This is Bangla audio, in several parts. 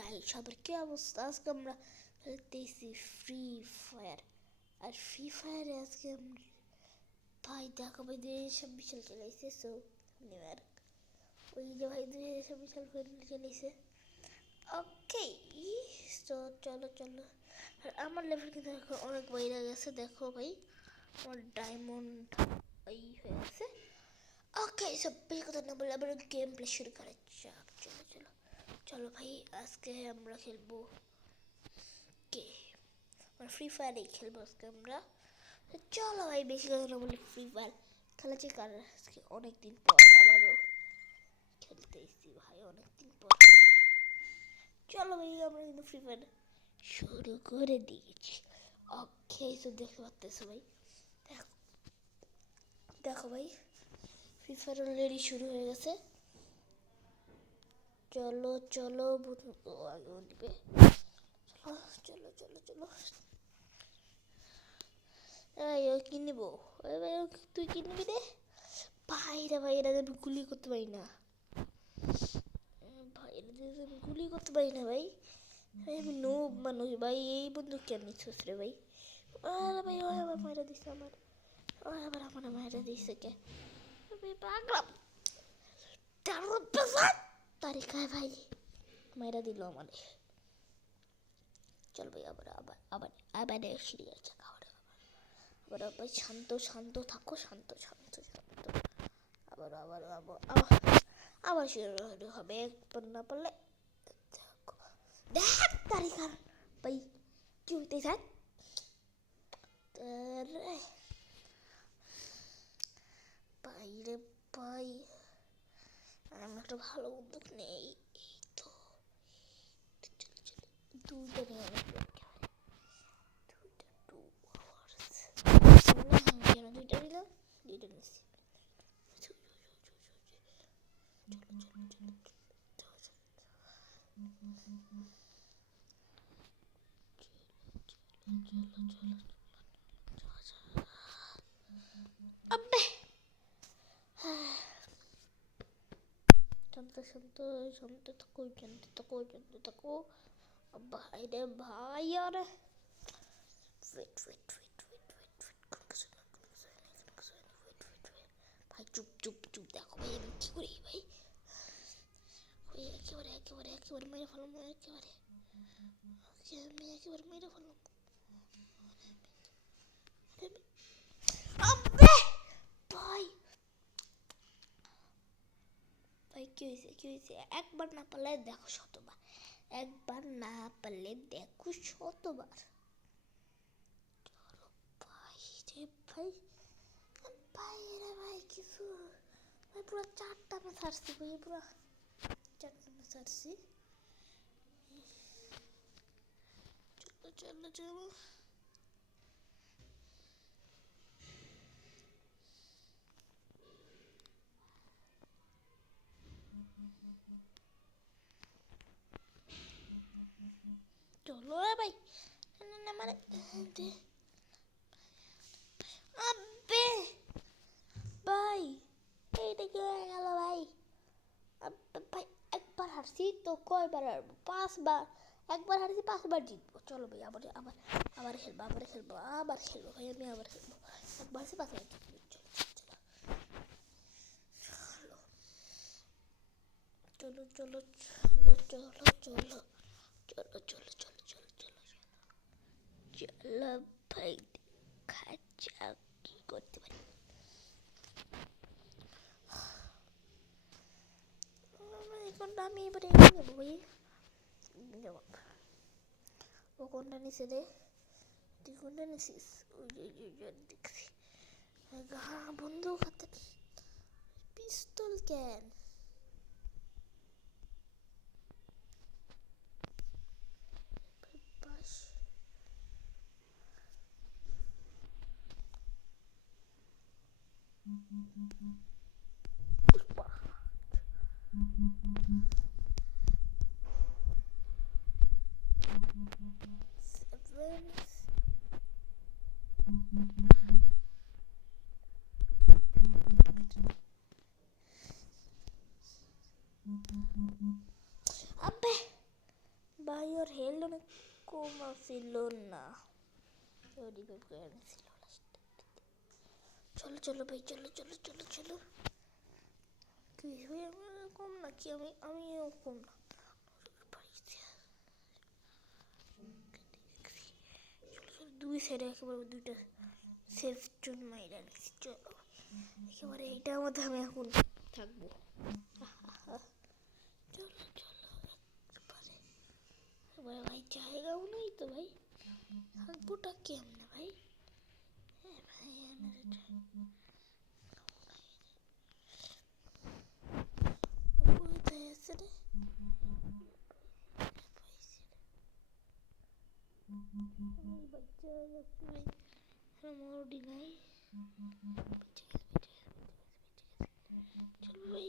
গাইস সবার কি অবস্থা? আজকে আমরা খেলতেছি ফ্রি ফায়ার। আর ফ্রি ফায়ারে আজকে ভাই দেখো ভাই 2026 সাল চলে এসেছে। সো নিউ ওই যে ভাই 2026 সাল চলে এসেছে। ওকে, তো চলো চলো। আর আমার লেভেল কিন্তু এখন অনেক বাইরে গেছে। দেখো ভাই আমার ডায়মন্ড এই হয়ে গেছে। ওকে, সব বেশি কথা না বলে আবার গেম প্লে শুরু করা যাক। চলো চলো চলো ভাই, আজকে আমরা খেলবো কে ফ্রি ফায়ারই খেলবো আজকে আমরা। চলো ভাই বেশি কথা না বলে ফ্রি ফায়ার খেলা যাক। আর আজকে অনেকদিন পর আবারও খেলতে এসেছি ভাই, অনেকদিন পর। চলো ভাই আমরা কিন্তু ফ্রি ফায়ার শুরু করে দিয়েছি। ওকে, তো দেখতে পাচ্তেছো ভাই, দেখো দেখো ভাই ফ্রি ফায়ার অলরেডি শুরু হয়ে গেছে। চলো চলো বন্ধু, আগে দিবে। চলো চলো চলো চলো। এই ও কি নিবো? ওই ভাই তুই কি নিবি রে? ভাইরা ভাইরা আমি গুলি করতে পারি না। ভাইরা আমি গুলি করতে পারি না ভাই। আমি নোব মানুষ ভাই। এই বন্ধু কেন নিচ্ছিস রে ভাই? আরে ভাই ও আবার মারা দিছে আমার। ও আবার আমার মারা দিছে কে? ভাই পাগলাম। তারিকায় ভাই মারা দিল আমাদের। চল ভাই আবার আবার আবার আবার সিঁড়ি আছে খাওয়ার। আবার আবার শান্ত শান্ত থাকো, শান্ত শান্ত শান্ত। আবার আবার আবার আবার আবার শুরু হবে। একবার না পারলে দেখ তারিখার ভাই কি হইতে চায়। বাইরে ভাই আমি একটা ভালো উদ্যোগ নেই। এই তো দুইটা নিয়ে অনেক দুইটা নিলাম, দুইটা নিচ্ছি। আব্বে শান্ত শান্ত শান্ত থাকো, শান্ত থাকো, শান্ত থাকো ভাই রে ভাই। আর ওয়েট ওয়েট ওয়েট ওয়েট ভাই চুপ চুপ চুপ। দেখো ভাই আমি কি করি ভাই, ওই একেবারে একেবারে একেবারে মেরে ফেলাম একেবারে। আমি একেবারে মেরে ফেলাম। আব্বে ভাই ভাই কি হয়েছে কি হয়েছে? একবার না পারলে দেখো শতবার, একবার না পারলে দেখো শতবার। ভাই রে ভাই, ভাই রে ভাই কিছু ভাই পুরো চারটা ম্যাচ হারছি ভাই, পুরো চারটা ম্যাচ হারছি। চলো চলো চলো চলো ভাই। না মানে আব্বে ভাই এইটা কি হয়ে গেল ভাই? ভাই একবার হারছি তো কয়বার হারবো? 5বার। একবার হারছি 5বার জিতবো। চলো ভাই আবার আবার আবার খেলবো, আবার খেলবো, আবার খেলবো ভাই। আমি আবার খেলবো। একবার হারছি 5বার জিতবো। চলো চলো চলো চলো চলো চলো চলো চলো চলো চলো চলো ভাই দেখা যাক কি করতে পারি। কোনটা আমি এবারে নেবো ভাই? ও কোনটা নিছে রে? তুই কোনটা নিছিস? ওই যে দেখছি বন্ধু হাতে পিস্তল কেন? বাস পুষ্পা সেভেন আব্বে ভাই ওর হেলথ অনেক কম ছিল না, রিভাইভ করে এনেছিল। চলো চলো ভাই, চলো চলো চলো চলো। কি ভাই আমি কম নাকি? আমিও কম না। দুই সাইডে একেবারে দুইটা সেফ জোন মাইরা নিচ্ছি। চলো একেবারে এইটার মধ্যে আমি এখন থাকবো। চলো চলো এবারে ভাই জায়গাও নাই তো ভাই, থাকবোটা কেমনে ভাই? হ্যাঁ ভাই কোথায় আছে রে? বাচ্চা যাচ্ছে ভাই, মোরডি নাই। চল ভাই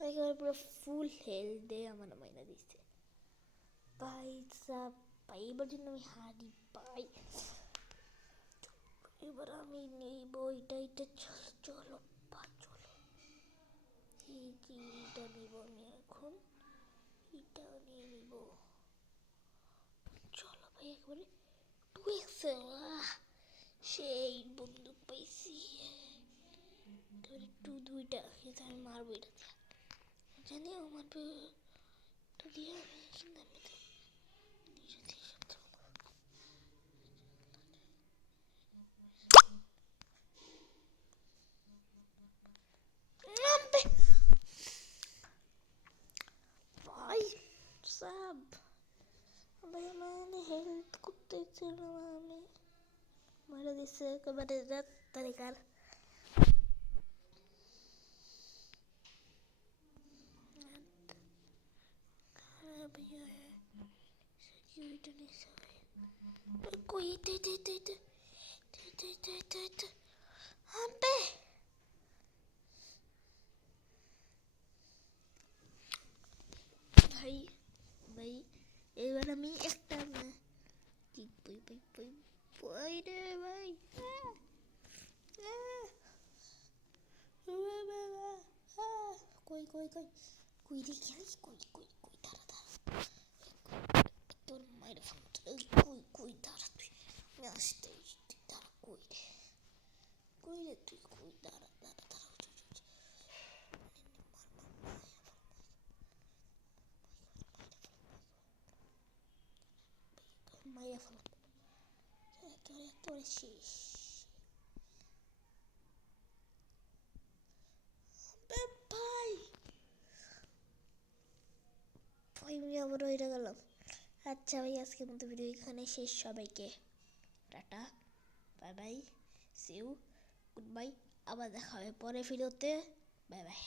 একেবারে পুরো ফুল হেলথ দিয়ে আমার মাইনা দিচ্ছে ভাই সাব। ভাই এবার জন্য আমি হারি পাই। এবার আমি নেব এটা এটা। চলো চলো চলো, এই যে এটা নেব আমি এখন, এটাও নিয়ে নিব। চলো ভাই একবারে 2x সেই বন্দুক পাইছি। দুইটা কিন্তু আমি মারবো এটা দিয়ে, জানি মারবে তো দিয়ে কিন্তু আমি তো ভাই সাব। ভাই মানে হেল্প করতেছিল না, আমি মারা দিচ্ছে একেবারে রাত তারিকার। ভাই ভাই এবার আমি একটা ভাই রে ভাই, কই কই কই কই রে খেলিস, কই কই কই দাঁড়া দাঁড়া তোর মায়ের ফোন, কই কই দাঁড়া তুই, আমি আসতে দাঁড়া। কই রে কই রে তুই, কই দাঁড়া দাঁড়া দাঁড়া। মাইয়া ফোন একেবারে একেবারে শেষ ভাই। আমি আবার হয়ে গেলাম। আচ্ছা ভাই আজকের মতো ভিডিও এখানে শেষ। সবাইকে টাটা, bye bye, see you, good bye. আবার দেখা হবে পরে ভিডিওতে। Bye by.